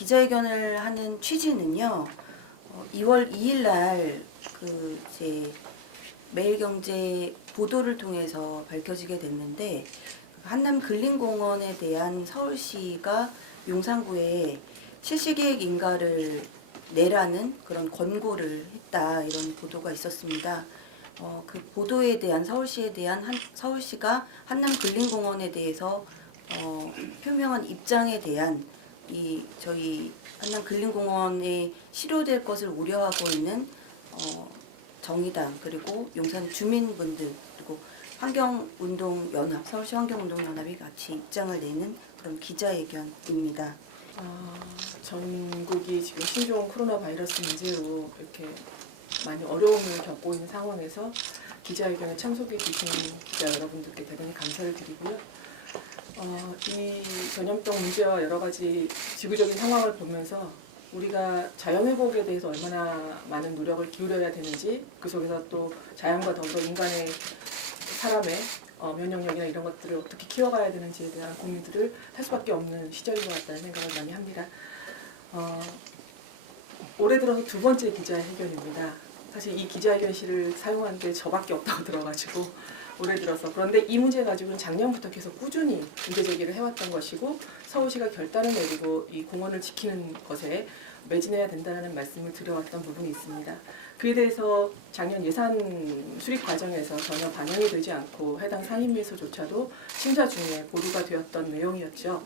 기자회견을 하는 취지는요. 2월 2일 날 이제 매일경제 보도를 통해서 밝혀지게 됐는데, 한남 근린공원에 대한 서울시가 용산구에 실시계획 인가를 내라는 그런 권고를 했다, 이런 보도가 있었습니다. 그 보도에 대한 서울시가 한남 근린공원에 대해서 표명한 입장에 대한 저희 한남 근린공원에 실효될 것을 우려하고 있는 정의당, 그리고 용산 주민분들, 그리고 환경운동연합, 서울시 환경운동연합이 같이 입장을 내는 그런 기자회견입니다. 전국이 지금 신종 코로나 바이러스 문제로 이렇게 많이 어려움을 겪고 있는 상황에서 기자회견에 참석해 주신 기자 여러분들께 대단히 감사를 드리고요. 이 전염병 문제와 여러 가지 지구적인 상황을 보면서 우리가 자연회복에 대해서 얼마나 많은 노력을 기울여야 되는지, 그 속에서 또 자연과 더불어 사람의 면역력이나 이런 것들을 어떻게 키워가야 되는지에 대한 고민들을 할 수밖에 없는 시절인 것 같다는 생각을 많이 합니다. 올해 들어서 두 번째 기자회견입니다. 사실 이 기자회견실을 사용한 게 저밖에 없다고 들어가지고 올해 들어서, 그런데 이 문제 가지고는 작년부터 계속 꾸준히 문제 제기를 해왔던 것이고, 서울시가 결단을 내리고 이 공원을 지키는 것에 매진해야 된다는 말씀을 드려왔던 부분이 있습니다. 그에 대해서 작년 예산 수립 과정에서 전혀 반영이 되지 않고 해당 상임위에서조차도 심사 중에 보류가 되었던 내용이었죠.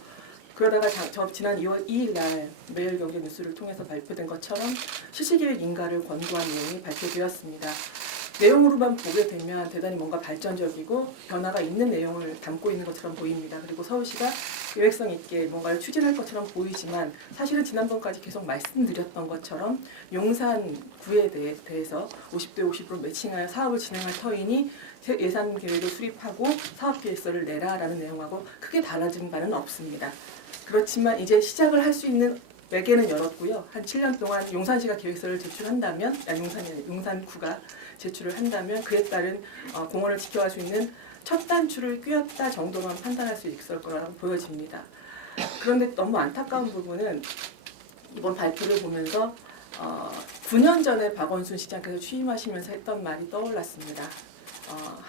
그러다가 지난 2월 2일 날 매일경제 뉴스를 통해서 발표된 것처럼 실시계획 인가를 권고한 내용이 발표되었습니다. 내용으로만 보게 되면 대단히 뭔가 발전적이고 변화가 있는 내용을 담고 있는 것처럼 보입니다. 그리고 서울시가 계획성 있게 뭔가를 추진할 것처럼 보이지만, 사실은 지난번까지 계속 말씀드렸던 것처럼 용산구에 대해서 50대 50으로 매칭하여 사업을 진행할 터이니 예산 계획을 수립하고 사업 계획서를 내라라는 내용하고 크게 달라진 바는 없습니다. 그렇지만 이제 시작을 할 수 있는 매개는 열었고요. 한 7년 동안 용산시가 계획서를 제출한다면, 용산구가 제출을 한다면 그에 따른 공원을 지켜갈 수 있는 첫 단추를 꿰었다 정도만 판단할 수 있을 거라고 보여집니다. 그런데 너무 안타까운 부분은 이번 발표를 보면서 9년 전에 박원순 시장께서 취임하시면서 했던 말이 떠올랐습니다.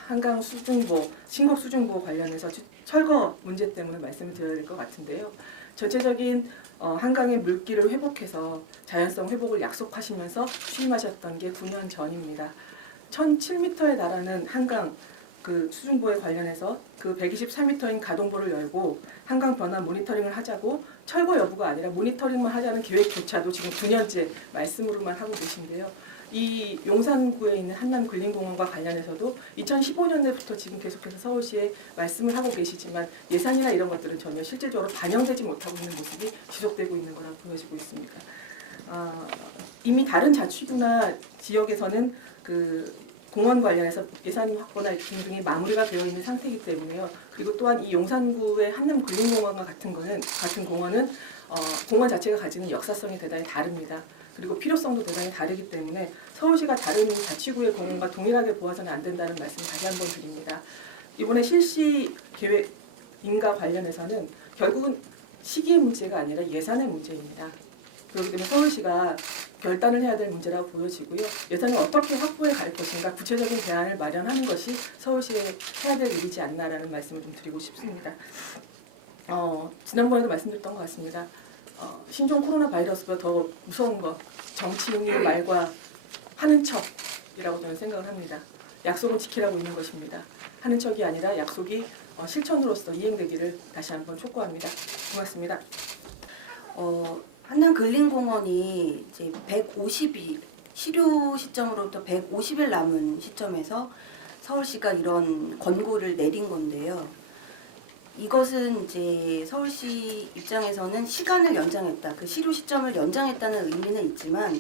한강 수중보, 신곡 수중보 관련해서 철거 문제 때문에 말씀을 드려야 될 것 같은데요. 전체적인 한강의 물길을 회복해서 자연성 회복을 약속하시면서 취임하셨던 게 9년 전입니다. 1007m에 달하는 한강 그 수중보에 관련해서 그 124m인 가동보를 열고 한강 변화 모니터링을 하자고, 철거 여부가 아니라 모니터링만 하자는 계획조차도 지금 9년째 말씀으로만 하고 계신데요. 이 용산구에 있는 한남 근린공원과 관련해서도 2015년대부터 지금 계속해서 서울시에 말씀을 하고 계시지만 예산이나 이런 것들은 전혀 실질적으로 반영되지 못하고 있는 모습이 지속되고 있는 거라고 보여지고 있습니다. 이미 다른 자치구나 지역에서는 그 공원 관련해서 예산 확보나 등등이 마무리가 되어 있는 상태이기 때문에요. 그리고 또한 이 용산구의 한남 근린공원과 같은 공원은 공원 자체가 가지는 역사성이 대단히 다릅니다. 그리고 필요성도 대단히 다르기 때문에 서울시가 다른 자치구의 공원과 동일하게 보아서는 안 된다는 말씀 다시 한번 드립니다. 이번에 실시 계획 인가 관련해서는 결국은 시기의 문제가 아니라 예산의 문제입니다. 그렇기 때문에 서울시가 결단을 해야 될 문제라고 보여지고요. 예산을 어떻게 확보해 갈 것인가, 구체적인 대안을 마련하는 것이 서울시에 해야 될 일이지 않나라는 말씀을 좀 드리고 싶습니다. 지난번에도 말씀드렸던 것 같습니다. 신종 코로나 바이러스보다 더 무서운 것, 정치인의 말과 하는 척이라고 저는 생각을 합니다. 약속은 지키라고 있는 것입니다. 하는 척이 아니라 약속이 실천으로서 이행되기를 다시 한번 촉구합니다. 고맙습니다. 한남 근린공원이 이제 150일, 실효 시점으로부터 150일 남은 시점에서 서울시가 이런 권고를 내린 건데요. 이것은 이제 서울시 입장에서는 시간을 연장했다, 그 실효 시점을 연장했다는 의미는 있지만,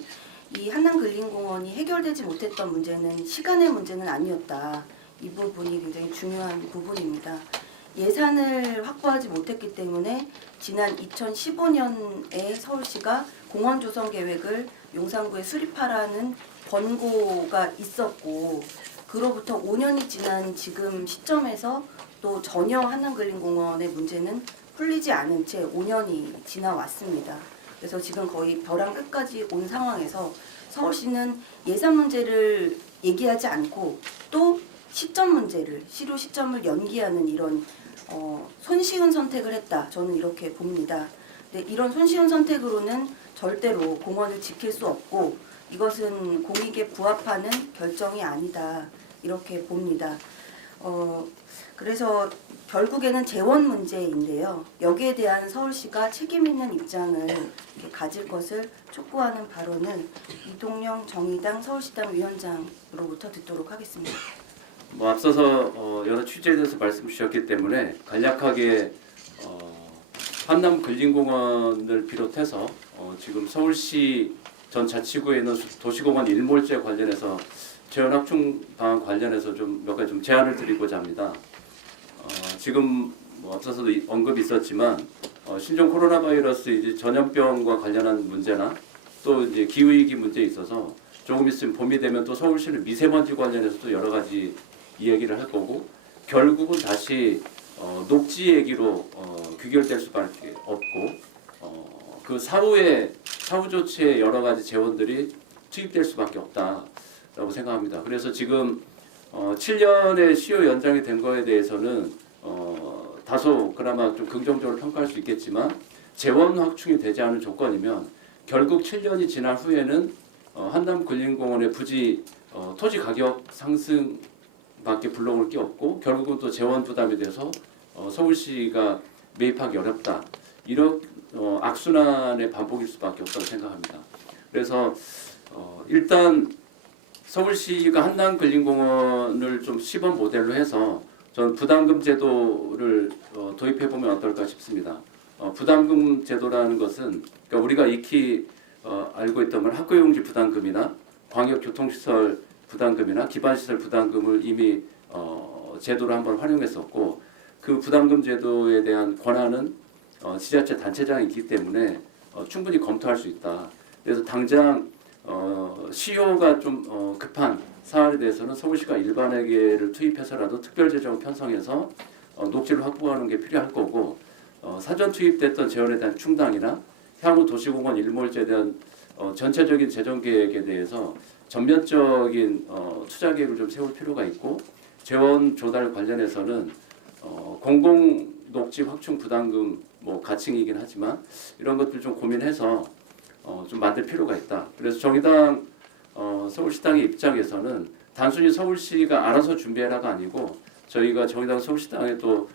이 한남 근린공원이 해결되지 못했던 문제는 시간의 문제는 아니었다. 이 부분이 굉장히 중요한 부분입니다. 예산을 확보하지 못했기 때문에 지난 2015년에 서울시가 공원 조성 계획을 용산구에 수립하라는 권고가 있었고, 그로부터 5년이 지난 지금 시점에서 또 전혀 한남 근린공원의 문제는 풀리지 않은 채 5년이 지나왔습니다. 그래서 지금 거의 벼랑 끝까지 온 상황에서 서울시는 예산 문제를 얘기하지 않고 또 시점 문제를, 실효 시점을 연기하는 이런 손쉬운 선택을 했다. 저는 이렇게 봅니다. 근데 이런 손쉬운 선택으로는 절대로 공원을 지킬 수 없고 이것은 공익에 부합하는 결정이 아니다. 이렇게 봅니다. 그래서 결국에는 재원 문제인데요. 여기에 대한 서울시가 책임 있는 입장을 이렇게 가질 것을 촉구하는 발언을 이동영 정의당 서울시당 위원장으로부터 듣도록 하겠습니다. 뭐 앞서서 여러 취재에 대해서 말씀 주셨기 때문에 간략하게 한남 근린공원을 비롯해서 지금 서울시 전 자치구에 있는 도시공원 일몰제 관련해서 재원 확충 방안 관련해서 좀 몇 가지 좀 제안을 드리고자 합니다. 지금 뭐 앞서서도 언급이 있었지만 신종 코로나 바이러스 이제 전염병과 관련한 문제나 또 이제 기후 위기 문제에 있어서 조금 있으면 봄이 되면 또 서울시는 미세먼지 관련해서 또 여러 가지 이야기를 할 거고 결국은 다시 녹지 얘기로 귀결될 수밖에 없고 그 사후 조치에 여러 가지 재원들이 투입될 수밖에 없다라고 생각합니다. 그래서 지금 7년의 시효 연장이 된 거에 대해서는 다소 그나마 좀 긍정적으로 평가할 수 있겠지만 재원 확충이 되지 않은 조건이면 결국 7년이 지난 후에는 한남 근린공원의 부지 토지 가격 상승밖에 불러올 게 없고 결국은 또 재원 부담이 돼서 서울시가 매입하기 어렵다. 이런 악순환의 반복일 수밖에 없다고 생각합니다. 그래서 일단 서울시가 한남 근린공원을 좀 시범 모델로 해서 저는 부담금 제도를 도입해 보면 어떨까 싶습니다. 부담금 제도라는 것은 그러니까 우리가 익히 알고 있던 건 학교용지 부담금이나 광역교통시설 부담금이나 기반시설 부담금을 이미 제도로 한번 활용했었고 그 부담금 제도에 대한 권한은 지자체 단체장이 있기 때문에 충분히 검토할 수 있다. 그래서 당장 시효가 좀 급한 사안에 대해서는 서울시가 일반회계를 투입해서라도 특별재정을 편성해서 녹지를 확보하는 게 필요할 거고 사전 투입됐던 재원에 대한 충당이나 향후 도시공원 일몰제에 대한 전체적인 재정 계획에 대해서 전면적인 투자 계획을 좀 세울 필요가 있고 재원 조달 관련해서는 공공 녹지 확충 부담금 뭐 가칭이긴 하지만 이런 것들 좀 고민해서 좀 만들 필요가 있다. 그래서 정의당 서울시당의 입장에서는 단순히 서울시가 알아서 준비해라가 아니고 저희가 정의당 서울시당에 또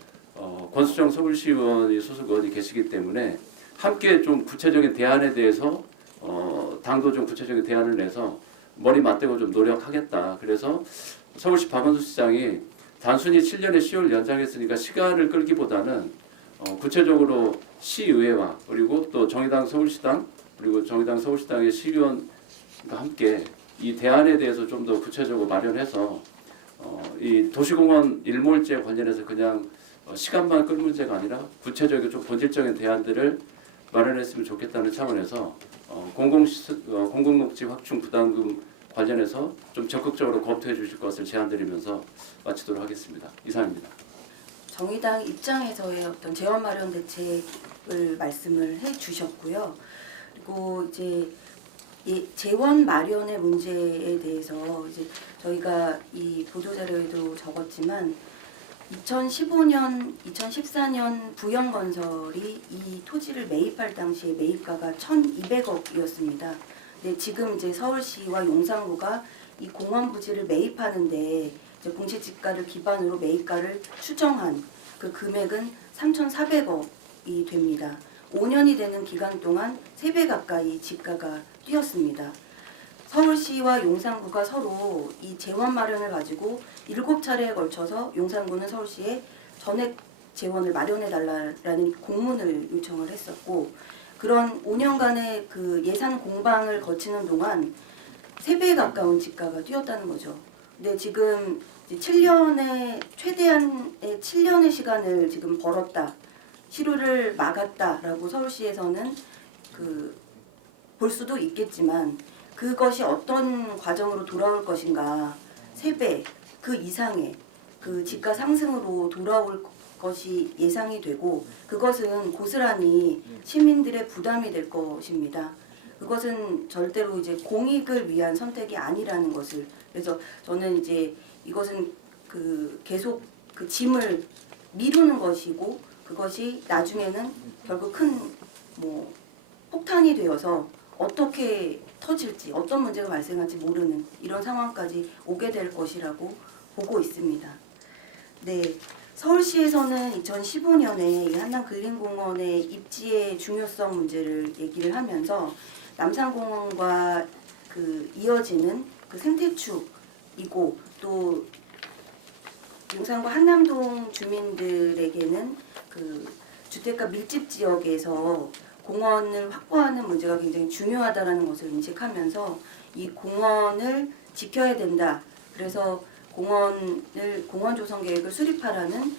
권수정 서울시의원이 소속 의원이 계시기 때문에 함께 좀 구체적인 대안에 대해서 당도 좀 구체적인 대안을 내서 머리 맞대고 좀 노력하겠다. 그래서 서울시 박원순 시장이 단순히 7년의 시효를 연장했으니까 시간을 끌기보다는 구체적으로 시의회와 그리고 또 정의당 서울시당 그리고 정의당 서울시당의 시의원과 함께 이 대안에 대해서 좀 더 구체적으로 마련해서 이 도시공원 일몰제 관련해서 그냥 시간만 끌 문제가 아니라 구체적이고 좀 본질적인 대안들을 마련했으면 좋겠다는 차원에서 공공녹지 확충 부담금 관련해서 좀 적극적으로 검토해 주실 것을 제안드리면서 마치도록 하겠습니다. 이상입니다. 정의당 입장에서의 어떤 재원 마련 대책을 말씀을 해 주셨고요. 그리고 이제 이 재원 마련의 문제에 대해서 이제 저희가 이 보도자료에도 적었지만 2015년, 2014년 부영건설이 이 토지를 매입할 당시에 매입가가 1,200억이었습니다. 근데 지금 이제 서울시와 용산구가 이 공원 부지를 매입하는데 이제 공시지가를 기반으로 매입가를 추정한 그 금액은 3,400억이 됩니다. 5년이 되는 기간 동안 3배 가까이 지가가 뛰었습니다. 서울시와 용산구가 서로 이 재원 마련을 가지고 7차례에 걸쳐서 용산구는 서울시에 전액 재원을 마련해달라는 공문을 요청을 했었고 그런 5년간의 그 예산 공방을 거치는 동안 3배에 가까운 지가가 뛰었다는 거죠. 근데 지금 7년의 최대한의 7년의 시간을 지금 벌었다. 실효를 막았다라고 서울시에서는 볼 수도 있겠지만 그것이 어떤 과정으로 돌아올 것인가 3배 그 이상의 그 지가 상승으로 돌아올 것이 예상이 되고 그것은 고스란히 시민들의 부담이 될 것입니다. 그것은 절대로 이제 공익을 위한 선택이 아니라는 것을, 그래서 저는 이제 이것은 계속 그 짐을 미루는 것이고 그것이 나중에는 결국 큰 폭탄이 되어서 어떻게 터질지, 어떤 문제가 발생할지 모르는 이런 상황까지 오게 될 것이라고 보고 있습니다. 네, 서울시에서는 2015년에 이 한남근린공원의 입지의 중요성 문제를 얘기를 하면서 남산공원과 이어지는 생태축이고 또 용산구 한남동 주민들에게는 주택가 밀집 지역에서 공원을 확보하는 문제가 굉장히 중요하다라는 것을 인식하면서 이 공원을 지켜야 된다. 그래서 공원 조성 계획을 수립하라는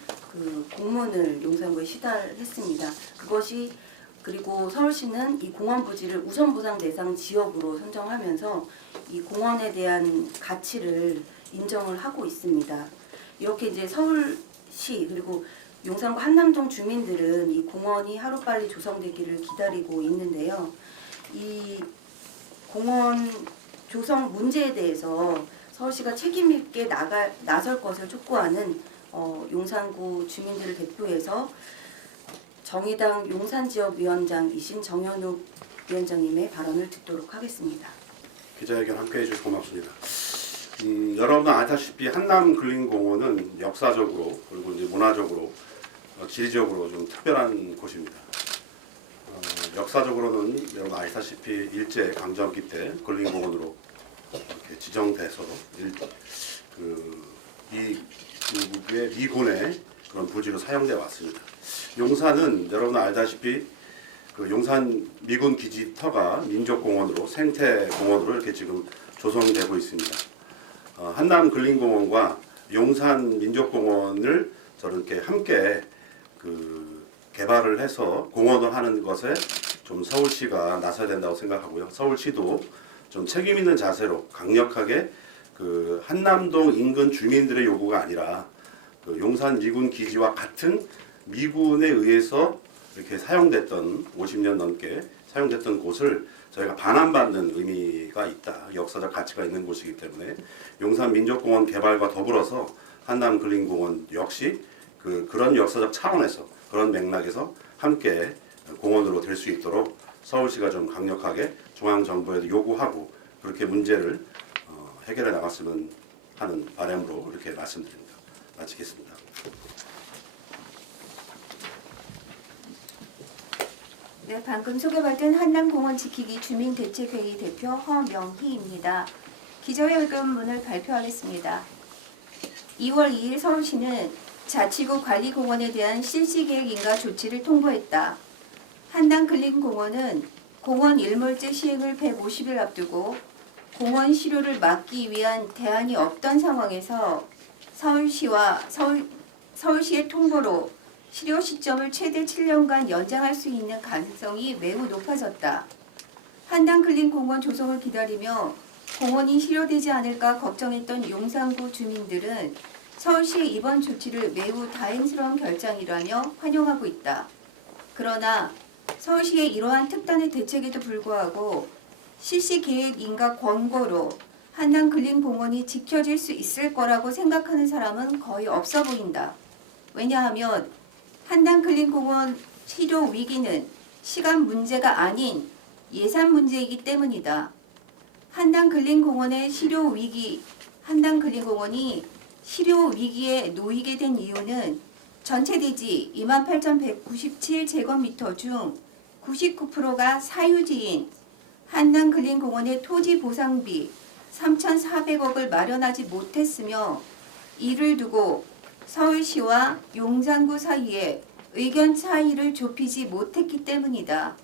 공문을 용산구에 시달했습니다. 그리고 서울시는 이 공원 부지를 우선 보상 대상 지역으로 선정하면서 이 공원에 대한 가치를 인정을 하고 있습니다. 이렇게 이제 서울시 그리고 용산구 한남동 주민들은 이 공원이 하루빨리 조성되기를 기다리고 있는데요. 이 공원 조성 문제에 대해서 서울시가 책임 있게 나설 것을 촉구하는 용산구 주민들을 대표해서 정의당 용산지역위원장이신 정현욱 위원장님의 발언을 듣도록 하겠습니다. 기자회견 함께해 주셔서 고맙습니다. 여러분 아시다시피 한남근린공원은 역사적으로 그리고 이제 문화적으로 지리적으로 좀 특별한 곳입니다. 역사적으로는 여러분 아시다시피 일제 강점기 때 근린공원으로 이렇게 지정돼서 미군의 그런 부지로 사용되어 왔습니다. 용산은 여러분 알다시피 용산 미군 기지터가 민족공원으로 생태공원으로 이렇게 지금 조성되고 있습니다. 한남근린공원과 용산 민족공원을 저는 이렇게 함께 개발을 해서 공원을 하는 것에 좀 서울시가 나서야 된다고 생각하고요. 서울시도 좀 책임 있는 자세로 강력하게 한남동 인근 주민들의 요구가 아니라 용산 미군 기지와 같은 미군에 의해서 이렇게 사용됐던 50년 넘게 사용됐던 곳을 저희가 반환받는 의미가 있다. 역사적 가치가 있는 곳이기 때문에 용산 민족공원 개발과 더불어서 한남근린공원 역시 그런 역사적 차원에서 그런 맥락에서 함께 공원으로 될 수 있도록 서울시가 좀 강력하게 중앙정부에도 요구하고 그렇게 문제를 해결해 나갔으면 하는 바람으로 이렇게 말씀드립니다. 마치겠습니다. 네, 방금 소개받은 한남공원 지키기 주민대책회의 대표 허명희입니다. 기자회견문을 발표하겠습니다. 2월 2일 서울시는 자치구 관리공원에 대한 실시계획 인가 조치를 통보했다. 한남근린공원은 공원 일몰제 시행을 150일 앞두고 공원 실효를 막기 위한 대안이 없던 상황에서 서울시의 통보로 실효 시점을 최대 7년간 연장할 수 있는 가능성이 매우 높아졌다. 한남근린공원 조성을 기다리며 공원이 실효되지 않을까 걱정했던 용산구 주민들은 서울시의 이번 조치를 매우 다행스러운 결정이라며 환영하고 있다. 그러나 서울시의 이러한 특단의 대책에도 불구하고 실시계획 인가 권고로 한남근린공원이 지켜질 수 있을 거라고 생각하는 사람은 거의 없어 보인다. 왜냐하면 한남근린공원 실효 위기는 시간 문제가 아닌 예산 문제이기 때문이다. 한남근린공원의 한남근린공원이 실효 위기에 놓이게 된 이유는 전체 대지 28,197제곱미터 중 99%가 사유지인 한남근린공원의 토지 보상비 3,400억을 마련하지 못했으며 이를 두고 서울시와 용산구 사이에 의견 차이를 좁히지 못했기 때문이다.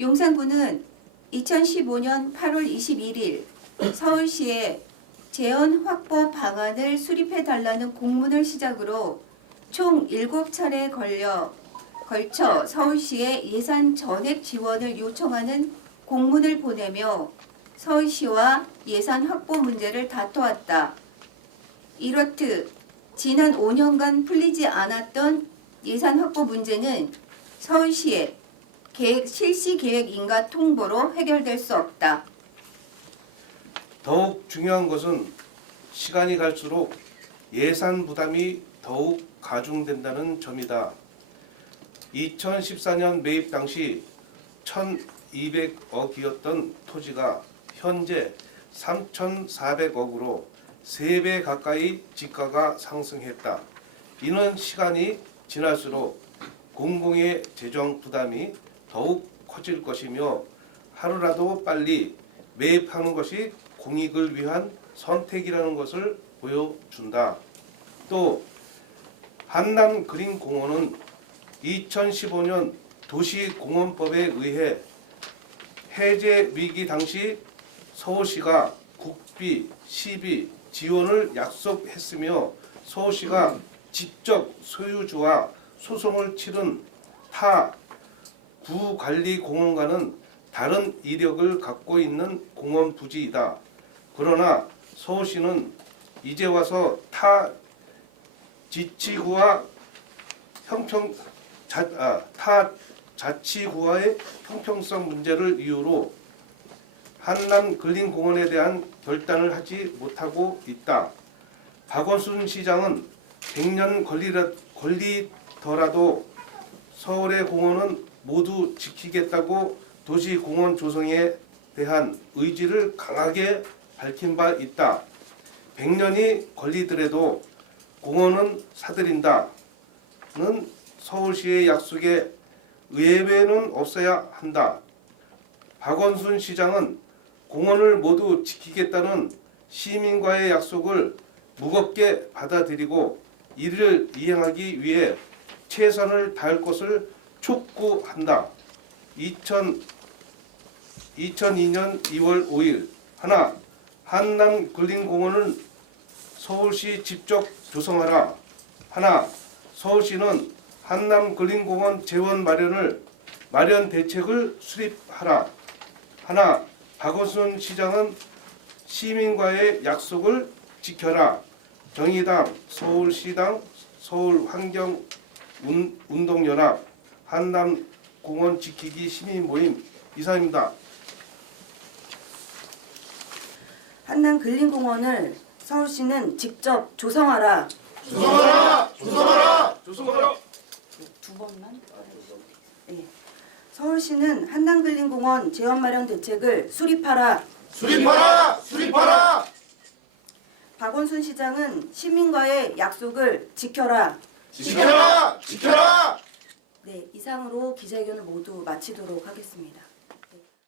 용산구는 2015년 8월 21일 서울시에 재원 확보 방안을 수립해달라는 공문을 시작으로 총 7차례에 걸쳐 서울시에 예산 전액 지원을 요청하는 공문을 보내며 서울시와 예산 확보 문제를 다퉈왔다. 이렇듯 지난 5년간 풀리지 않았던 예산 확보 문제는 서울시의 실시 계획 인가 통보로 해결될 수 없다. 더욱 중요한 것은 시간이 갈수록 예산 부담이 더욱 가중된다는 점이다. 2014년 매입 당시 1,200억이었던 토지가 현재 3,400억으로 3배 가까이 지가가 상승했다. 이는 시간이 지날수록 공공의 재정 부담이 더욱 커질 것이며 하루라도 빨리 매입하는 것이 공익을 위한 선택이라는 것을 보여준다. 또 한남그린공원은 2015년 도시공원법에 의해 해제 위기 당시 서울시가 국비, 시비, 지원을 약속했으며 서울시가 직접 소유주와 소송을 치른 타 구관리공원과는 다른 이력을 갖고 있는 공원 부지이다. 그러나 서울시는 이제 와서 타 지치구와 타 자치구와의 형평성 문제를 이유로 한남그린공원에 대한 결단을 하지 못하고 있다. 박원순 시장은 100년 걸리더라도 서울의 공원은 모두 지키겠다고 도시공원 조성에 대한 의지를 강하게 밝힌 바 있다. 100년이 걸리더라도 공원은 사들인다는 서울시의 약속에 예외는 없어야 한다. 박원순 시장은 공원을 모두 지키겠다는 시민과의 약속을 무겁게 받아들이고 이를 이행하기 위해 최선을 다할 것을 촉구한다. 2002년 2월 5일 한남그린공원을 서울시 직접 조성하라. 서울시는 한남그린공원 재원 마련 대책을 수립하라. 박원순 시장은 시민과의 약속을 지켜라. 정의당, 서울시당, 서울환경운동연합, 한남공원 지키기 시민모임 이사입니다. 한남그린공원을 서울시는 직접 조성하라. 조성하라! 두 번만? 네. 서울시는 한남그린공원 재원 마련 대책을 수립하라. 박원순 시장은 시민과의 약속을 지켜라. 지켜라! 네, 이상으로 기자회견을 모두 마치도록 하겠습니다.